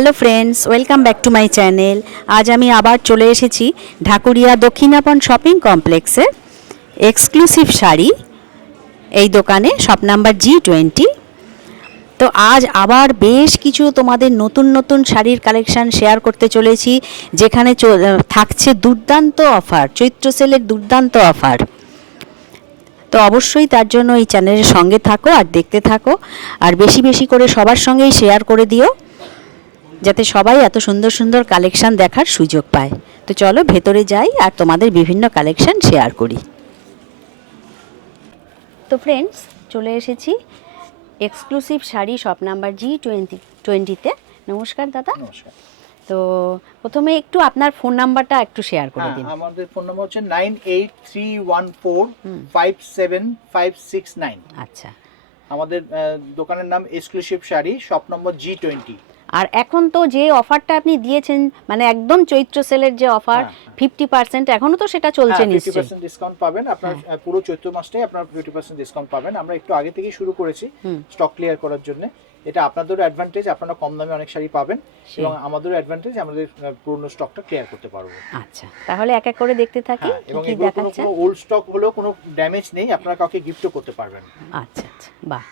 Hello friends, welcome back to my channel. আজ আমি আবার চলে এসেছি ঢাকুরিয়া দক্ষিণাপন শপিং কমপ্লেক্সে এক্সক্লুসিভ শাড়ি এই দোকানে, শপ নাম্বার G20। তো আজ আবার বেশ কিছু তোমাদের নতুন নতুন শাড়ির কালেকশান শেয়ার করতে চলেছি, যেখানে থাকছে দুর্দান্ত অফার, চৈত্র সেলের দুর্দান্ত অফার। তো অবশ্যই তার জন্য এই চ্যানেলের সঙ্গে থাকো আর দেখতে থাকো, আর বেশি বেশি করে সবার সঙ্গেই শেয়ার করে দিও, যাতে সবাই এত সুন্দর সুন্দর কালেকশান দেখার সুযোগ পায়। তো চলো ভেতরে যাই আর তোমাদের বিভিন্ন কালেকশান শেয়ার করি। তো ফ্রেন্ডস, চলে এসেছি এক্সক্লুসিভ শাড়ি শপ নাম্বার G20-তে। নমস্কার দাদা। নমস্কার। তো প্রথমে একটু আপনার ফোন নাম্বারটা একটু শেয়ার করে দিন। আমাদের ফোন নাম্বার হচ্ছে 9831457569। আচ্ছা, আমাদের দোকানের নাম exclusive sari, shop number G20। আর এখন তো যে অফারটা আপনি দিয়েছেন, মানে একদম চৈত্র সেলের যে অফার 50%, এখনো তো সেটা চলছে নিশ্চয়ই। 50% ডিসকাউন্ট পাবেন আপনার, পুরো চৈত্র মাসটাই আপনার 50% ডিসকাউন্ট পাবেন। আমরা একটু আগে থেকেই শুরু করেছি স্টক ক্লিয়ার করার জন্য। এটা আপনাদেরও অ্যাডভান্টেজ, আপনারা কম দামে অনেক শাড়ি পাবেন, এবং আমাদেরও অ্যাডভান্টেজ, আমাদের পুরনো স্টকটা ক্লিয়ার করতে পারবো। আচ্ছা, তাহলে এক এক করে দেখতে থাকি। এবং কি এগুলো দেখাচ্ছেন? কোনো ওল্ড স্টক হলেও কোনো ড্যামেজ নেই, আপনারা কাউকে গিফটও করতে পারবেন। আচ্ছা আচ্ছা, বাহ।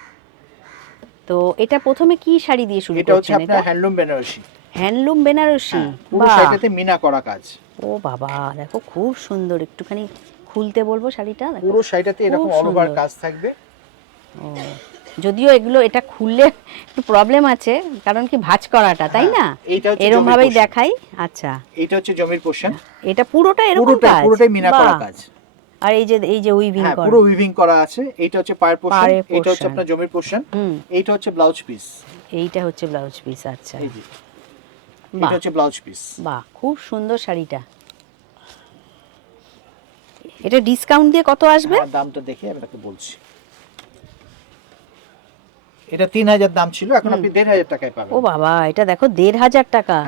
তো এটা প্রথমে কি শাড়ি দিয়ে শুরু করছেন? এটা হচ্ছে আপনার হ্যান্ডলুম বেনারসি। হ্যান্ডলুম বেনারসি, পুরো শাড়িটাতে মিনা করা কাজ। ও বাবা, দেখো খুব সুন্দর। একটুখানি খুলতে বলবো শাড়িটা। পুরো শাড়িটাতে এরকম অল ওভার কাজ থাকবে। ও, যদিও এগুলো এটা খুললে একটু প্রবলেম আছে, কারণ কি ভাঁজ করাটা, তাই না? এরকম ভাবেই দেখাই। আচ্ছা, এটা হচ্ছে জমির পোরশন। এটা পুরোটা এরকম কাজ, পুরোটাই মিনা করা কাজ। আর এই যে উইভিং করা, পুরো উইভিং করা আছে। এটা হচ্ছে পায়ের পোরশন, এটা হচ্ছে আপনার জমির পোরশন, এইটা হচ্ছে ব্লাউজ পিস। এইটা হচ্ছে ব্লাউজ পিস। আচ্ছা, এই যে এটা হচ্ছে ব্লাউজ পিস। বাহ, খুব সুন্দর শাড়িটা। এটা ডিসকাউন্ট দিয়ে কত আসবে? দামটা দেখে আমি আপনাকে বলছি। এটা 3000 দাম ছিল, এখন আপনি 1500 টাকায় পাবেন। ও বাবা, এটা দেখো 1500 টাকা।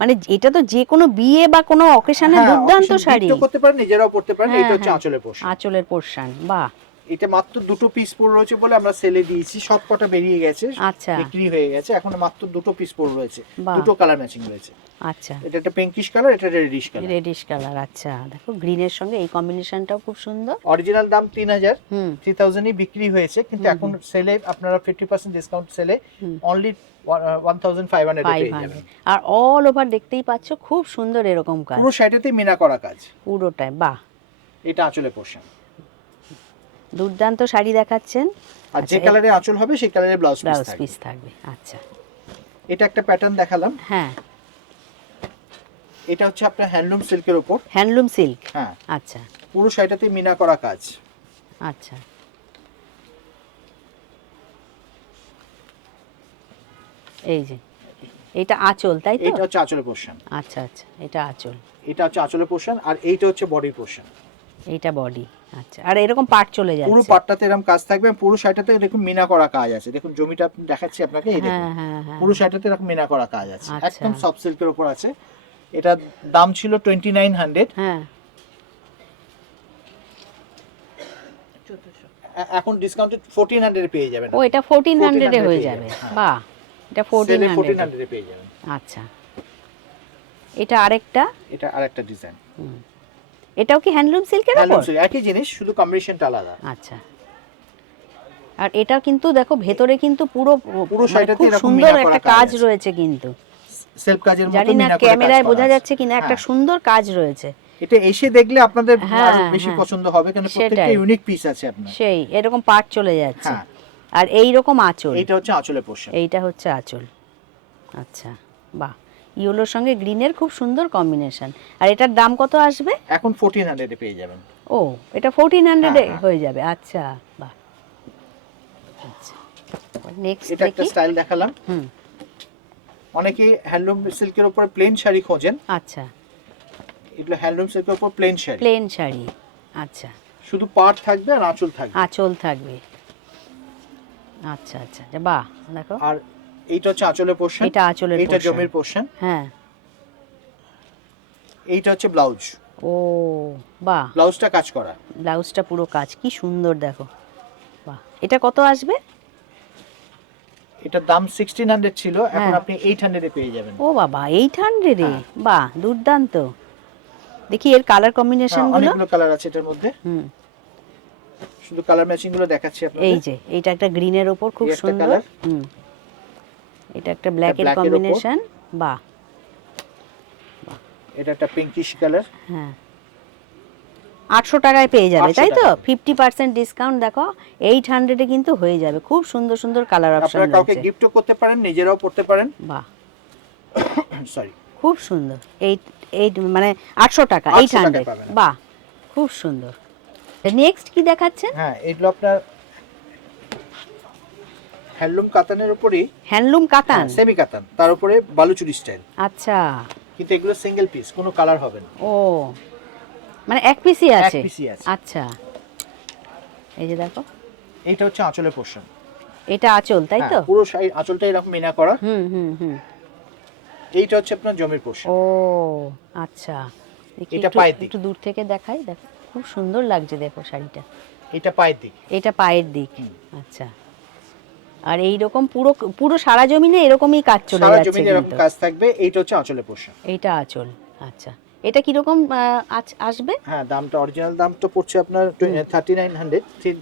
মানে এটা তো যে কোনো বিয়ে বা কোনো অকেশনে দুর্দান্ত শাড়ি। গিফট করতে পারেন, নিজেরাও পরতে পারেন। এটা হচ্ছে আঁচলের পোরশন। আঁচলের পোরশন, বাহ। এটা মাত্র দুটো পিস পড়ে রয়েছে বলে আমরা সেলে দিয়েছি, সব কটা বেরিয়ে গেছে, আচ্ছা, বিক্রি হয়ে গেছে। এখন মাত্র দুটো পিস পড়ে রয়েছে, দুটো কালার ম্যাচিং রয়েছে। আচ্ছা, এটা একটা পিঙ্কিশ কালার, এটা রেডিশ কালার। রেডিশ কালার, আচ্ছা। দেখো গ্রিনের সঙ্গে এই কম্বিনেশনটাও খুব সুন্দর। অরিজিনাল দাম 3000ই বিক্রি হয়েছে, কিন্তু এখন সেলে আপনারা 50% ডিসকাউন্ট সেলে অনলি 1500 পেয়ে যাবেন। আর অল ওভার দেখতেই পাচ্ছ খুব সুন্দর এরকম কাজ, পুরো শাড়িতে মিনা করা কাজ পুরোটাই, বাহ। এটা আঁচলে পোরশন, দুর্দান্ত শাড়ি দেখাচ্ছেন। আর যে কালারে আঁচল হবে সেই কালারে ব্লাউজ পিস থাকবে। আচ্ছা, এটা একটা প্যাটার্ন দেখালাম। হ্যাঁ, এটা হচ্ছে আপনার হ্যান্ডলুম সিল্কের উপর। হ্যান্ডলুম সিল্ক, হ্যাঁ। আচ্ছা, পুরো শাড়িটাতে মিনা করা কাজ। আচ্ছা, এই যে এটা আঁচল, তাই তো? এটা হচ্ছে আঁচলের পোরশন। আচ্ছা আচ্ছা, এটা আঁচল, এটা হচ্ছে আঁচলের পোরশন, আর এইটা হচ্ছে বডির পোরশন। এইটা বডি। আচ্ছা, আর এরকম পার্ট চলে যাচ্ছে, পুরো পাটটাতে এরকম কাজ থাকবে। পুরো শাড়িটাতে দেখুন মিনা করা কাজ আছে। দেখুন জমিটা দেখাচ্ছি আপনাকে, এই দেখুন পুরো শাড়িটাতে এরকম মিনা করা কাজ আছে, একদম সফট সিল্কের উপর আছে। এটা দাম ছিল 2900, হ্যাঁ, এখন ডিসকাউন্টেড 1400 এ পেয়ে যাবেন। ও, এটা 1400 এ হয়ে যাবে, বাহ। এটা 1400 এ পেয়ে যাবেন। আচ্ছা, এটা আরেকটা, এটা আরেকটা ডিজাইন। এটাও কি হ্যান্ডলুম সিল্কের উপর? একই জিনিস, শুধু কম্বিনেশনটা আলাদা। আচ্ছা, আর এটা কিন্তু দেখো ভেতরে কিন্তু পুরো শাড়িটাতে খুব সুন্দর একটা কাজ রয়েছে, কিন্তু সেলফ কাজের মতো জানি না ক্যামেরায় বোঝা যাচ্ছে কিনা, একটা সুন্দর কাজ রয়েছে। এটা এসে দেখলে আপনাদের আরো বেশি পছন্দ হবে, কারণ প্রত্যেকটা ইউনিক পিস আছে আপনার। সেই এরকম পার্ট চলে যাচ্ছে, আর এই রকম আঁচল। এইটা হচ্ছে আঁচলের পোরশন, এইটা হচ্ছে আঁচল। আচ্ছা, বাহ, ইয়েলোর সঙ্গে গ্রিনের খুব সুন্দর কম্বিনেশন। আর এটার দাম কত আসবে? এখন 1400 এ পেয়ে যাবেন। ও, এটা 1400 এ হয়ে যাবে। আচ্ছা, বাহ। আচ্ছা, নেক্সট এটা একটা স্টাইল দেখালাম। অনেকে হ্যান্ডলুম সিল্কের উপর প্লেন শাড়ি খোঁজেন। আচ্ছা, এগুলো হ্যান্ডলুম সিল্কের উপর প্লেন শাড়ি। আচ্ছা, শুধু পাড় থাকবে আর আঁচল থাকবে। আচ্ছা আচ্ছা, বাহ, দেখো। আর এইটা হচ্ছে আঁচলের পোরশন, এটা আঁচলের পোরশন, এটা জমির পোরশন। হ্যাঁ, এইটা হচ্ছে ব্লাউজ। ও বাহ, ব্লাউজটা কাজ করা, ব্লাউজটা পুরো কাজ, কি সুন্দর দেখো, বাহ। এটা কত আসবে? এটার দাম 1600 ছিল, এখন হ্যাঁ। আপনি 800 এ পেয়ে যাবেন। ও বাবা 800 এ, হ্যাঁ। বাহ দুর্দান্ত। দেখি এর কালার কম্বিনেশন গুলো। অনেকগুলো কালার আছে এটার মধ্যে, হুম, শুধু কালার ম্যাচিং গুলো দেখাচ্ছি আপনাদের। এই যে এইটা একটা গ্রিনের ওপর খুব এই একটা সুন্দর। কালার। হুম, এটা একটা ব্ল্যাকের black এর ওপর। কম্বিনেশন। বাহ, এটা একটা পিঙ্কিশ কালার। হ্যাঁ 800 টাকায় পেয়ে যাবে 800 তাই তো? টাকায়। 50% ডিসকাউন্ট দেখো, 800 এ কিন্তু হয়ে যাবে। খুব সুন্দর সুন্দর কালার অপশন আপনারা কাউকে রয়েছে। গিফটও করতে পারেন, নিজেরাও পড়তে পারেন। বাহ, সরি, খুব সুন্দর। এই এই মানে 800 টাকা, 800 টাকায় 800। পাবেন। বাহ, খুব সুন্দর। নেক্সট কি দেখাচ্ছেন? হ্যাঁ এগুলো আপনার হ্যান্ডলুম কাতানের উপরেই, হ্যান্ডলুম কাতান। সেমি কাতান, তার উপরে বালুচুরি স্টাইল, আচ্ছা, কিন্তু এগুলো সিঙ্গেল পিস, কোনো কালার হবে না। ও মানে এক পিসই আছে। এক পিসই আছে। আচ্ছা, এই যে দেখো, এইটা হচ্ছে আঁচলের পোর্শন। এটা আঁচল তাই তো? পুরো আঁচলটা এরকম মিনা করা। হুম হুম হুম। এইটা হচ্ছে আপনার জমির পোর্শন। ও আচ্ছা, দেখি এটা একটু- পায়ের দিক। একটু দূর থেকে দেখাই। দেখো খুব সুন্দর লাগছে, দেখো শাড়িটা। এটা পায়ের দিক। এটা পায়ের দিক। আচ্ছা, আর এই রকম পুরো পুরো সারা জমিনে এরকমই কাজ চলে সারা যাচ্ছে জমিনে এরকম কিন্তু। কাজ থাকবে। এইটা হচ্ছে আঁচলের পোর্শন। এইটা আঁচল। আচ্ছা, এটা কিরকম আসবে? হ্যাঁ, দামটা অরিজিনাল দাম তো পড়ছে আপনার 3900,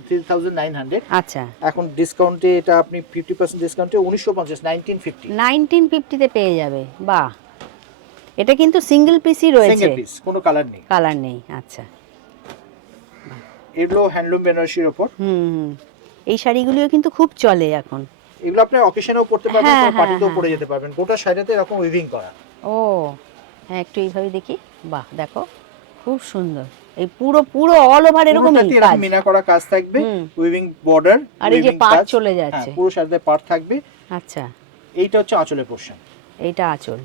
3900। আচ্ছা, এখন ডিসকাউন্টে এটা আপনি 50% ডিসকাউন্টে 1950, 1950। 1950 তে পেয়ে যাবে। বাহ, এটা কিন্তু সিঙ্গেল পিসই রয়েছে, সিঙ্গেল পিস, কোনো কালার নেই। কালার নেই। আচ্ছা, এগুলো হ্যান্ডলুম বেনারসির উপর। হুম হুম, এই শাড়িগুলিও কিন্তু খুব চলে এখন। এগুলো আপনি অকেশনেও পড়তে পারবেন, হ্যাঁ, কোনো হ্যাঁ, পার্টিতেও হ্যাঁ। পরে যেতে পারবেন। গোটা শাড়িতে এরকম উইভিং করা। ও হ্যাঁ, একটু এইভাবে দেখি। বাহ দেখো, খুব সুন্দর। এই পুরো পুরো অল ওভার এরকমই পুরোটাতে কাজ। এরকম মিনা করা কাজ থাকবে, হুম। উইভিং বর্ডার, আর এই যে পাড় চলে যাচ্ছে। পুরো শাড়িতে পাড় থাকবে। আচ্ছা, এইটা হচ্ছে আঁচলের পোর্শন। এইটা আঁচল,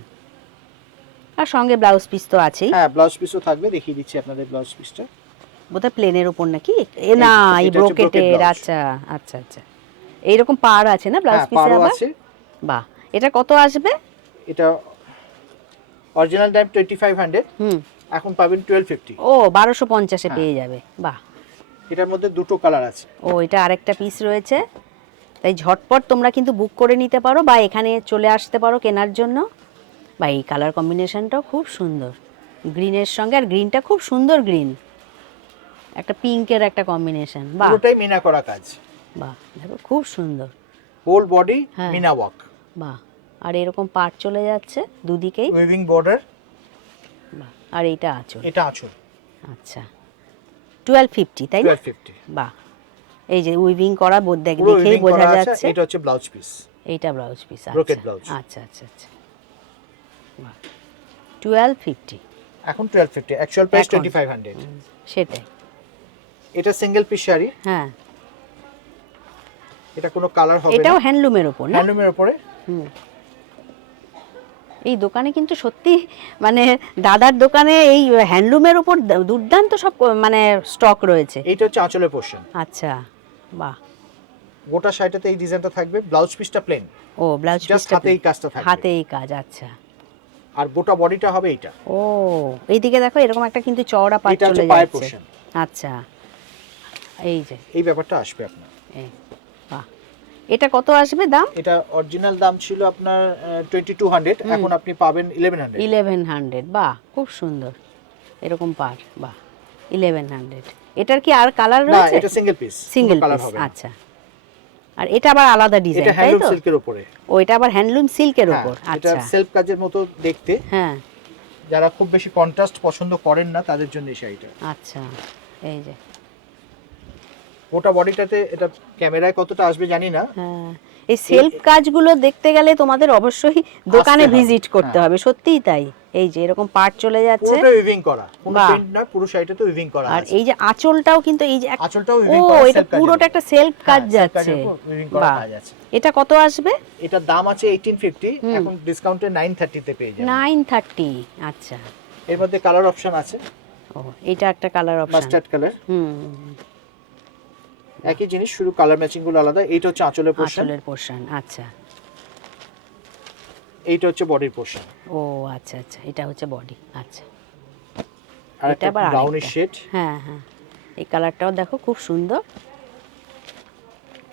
আর সঙ্গে ব্লাউজ পিস তো আছেই। হ্যাঁ, ব্লাউজ পিসও থাকবে, দেখিয়ে দিচ্ছি আপনাদের ব্লাউজ পিসটা। বোধহয় প্লেনের উপর নাকি? এ না, এই এটা হচ্ছে brocade ব্রোকেটের। blouse। আচ্ছা আচ্ছা আচ্ছা, এইরকম পাড় আছে না ব্লাউজ হ্যাঁ, পিসে পাড়ও আবার? আছে। বাহ, এটা কত আসবে? এটা অরিজিনাল দাম 2500, হুম, এখন পাবেন 1250। ও 1250-এ হ্যাঁ। পেয়ে যাবে। বাহ, এটার মধ্যে দুটো কালার আছে। ও এটা আরেকটা পিস রয়েছে। তাই ঝটপট তোমরা কিন্তু বুক করে নিতে পারো বা এখানে চলে আসতে পারো কেনার জন্য। বা এই কালার কম্বিনেশনটাও খুব সুন্দর, গ্রিনের সঙ্গে। আর গ্রিনটা খুব সুন্দর গ্রিন, একটা পিঙ্কের একটা কম্বিনেশন। বাহ পুরোটাই মিনা করা কাজ, বাহ, দেখো খুব সুন্দর। হোল বডি হ্যাঁ। মিনা ওয়ার্ক, বাহ, আর এরকম পাড় চলে যাচ্ছে দুদিকেই। Weaving border. বাহ, আর এইটা আঁচল। এটা আঁচল। আচ্ছা, 1250 তাই না? 1250। বাহ, এই যে উইভিং করা পুরো দেখেই উইভিং বোঝা করা আছে। যাচ্ছে। এটা হচ্ছে ব্লাউজ পিস, এইটা ব্লাউজ পিস। brocade blouse। আচ্ছা আচ্ছা আচ্ছা, বাহ 1250। এখন 1250, অ্যাকচুয়াল প্রাইস এখন। 2500। সেটাই। এটা সিঙ্গেল পিস শাড়ি, হ্যাঁ, এটা কোনো কালার হবে না, এটাও হ্যান্ডলুমের উপর না? হ্যান্ডলুমের উপরে। হুম, এই দোকানে কিন্তু সত্যি মানে দাদার দোকানে এই হ্যান্ডলুমের উপর দুর্দান্ত সব মানে স্টক রয়েছে। এইটা হচ্ছে আঁচলের পোর্শন। আচ্ছা, বাহ, গোটা শাড়িটাতে এই ডিজাইনটা থাকবে, ব্লাউজ পিসটা প্লেন, ও ব্লাউজ জাস্ট পিসটা হাতে এই কাজটা থাকবে। হাতে এই কাজ। আচ্ছা, আর গোটা বডিটা হবে এইটা। ও এইদিকে দেখো এরকম একটা কিন্তু চওড়া পাট এটা হচ্ছে চলে পায়ের যাচ্ছে। পোর্শন। আচ্ছা, এই যে এই ব্যাপারটা আসবে আপনার। এই, বাহ, এটা কত আসবে দাম? এটা অরিজিনাল দাম ছিল আপনার 2200, এখন আপনি পাবেন 1100। 1100। বাহ, খুব সুন্দর এরকম পার। বাহ, 1100। এটার কি আর কালার না, রয়েছে? এটা single piece, single colour piece. হবে না। আচ্ছা, আর এটা আবার আলাদা ডিজাইন এটা তাই হ্যান্ডলুম তো? সিল্কের উপরে। ও এটা আবার হ্যান্ডলুম সিল্কের হ্যাঁ, উপর। এটা আচ্ছা, সেলফ কাজের মতো দেখতে। হ্যাঁ, যারা খুব বেশি কন্ট্রাস্ট পছন্দ করেন না তাদের জন্য এই শাড়িটা। আচ্ছা, এই যে, গোটা বডিটাতে এটা ক্যামেরায় কতটা আসবে জানি না। হ্যাঁ, এই সেলফ কাজগুলো দেখতে গেলে তোমাদের অবশ্যই দোকানে হবে, ভিজিট করতে হ্যাঁ। হবে। সত্যিই তাই। এই যে এরকম পার্ট চলে যাচ্ছে। পুরোটা উইভিং করা, কোনো বাহ। প্রিন্ট না, পুরো শাড়িটাতে উইভিং করা আর আছে। এই যে আঁচলটাও কিন্তু এই যে আঁচলটাও ও উইভিং করা, এটা self কাজের পুরোটা উপর। একটা সেলফ কাজ হ্যাঁ, self যাচ্ছে। কাজের উপর উইভিং করা বাহ, কাজ আছে। এটা কত আসবে? এটার দাম আছে 1850, এখন ডিসকাউন্টে 930 তে পেয়ে যাবেন। 930। আচ্ছা, এর মধ্যে কালার অপশন আছে, ও এটা একটা কালার অপশন। Mustard colour. হুম, একই জিনিস, শুধু কালার ম্যাচিং গুলো আলাদা। এইটা হচ্ছে আঁচলের পোর্শন, আঁচলের পোর্শন। আচ্ছা, এইটা হচ্ছে বডির পোর্শন। ও আচ্ছা আচ্ছা, এটা হচ্ছে বডি। আচ্ছা, আর এটা একটা আবার ব্রাউনিশ আরেকটা। শেড। হ্যাঁ হ্যাঁ, এই কালারটাও দেখো খুব সুন্দর।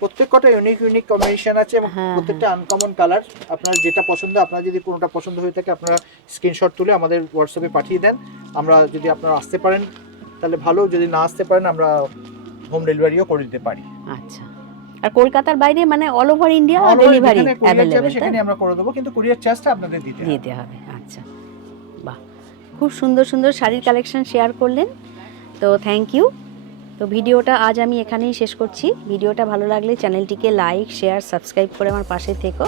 প্রত্যেকটা ইউনিক কম্বিনেশন আছে এবং হ্যাঁ, প্রত্যেকটা আনকমন কালার। আপনার যেটা পছন্দ, আপনার যদি কোনোটা পছন্দ হয়ে থাকে আপনারা স্ক্রিনশট তুলে আমাদের হোয়াটসঅ্যাপে পাঠিয়ে দেন। আমরা যদি আপনারা আসতে পারেন তাহলে ভালো, যদি না আসতে পারেন আমরা হোম ডেলিভারিও করে দিতে পারি। আচ্ছা, আর কলকাতার বাইরে মানে all over India All over delivery যেখানে courier যাবে অ্যাভেলেবেল সেখানে আমরা করে দেবো, কিন্তু কুরিয়ার চার্জটা আপনাদের দিতে হবে। দিতে হবে। আচ্ছা, বাহ, খুব সুন্দর সুন্দর শাড়ির কালেকশন শেয়ার করলেন, তো থ্যাংক ইউ। তো ভিডিওটা আজ আমি এখানেই শেষ করছি। ভিডিওটা ভালো লাগলে চ্যানেলটিকে লাইক, শেয়ার, সাবস্ক্রাইব করে আমার পাশে থেকো।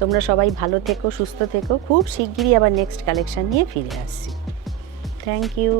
তোমরা সবাই ভালো থেকো, সুস্থ থেকো। খুব শিগগিরই আবার নেক্সট কালেকশন নিয়ে ফিরে আসছি। Thank you.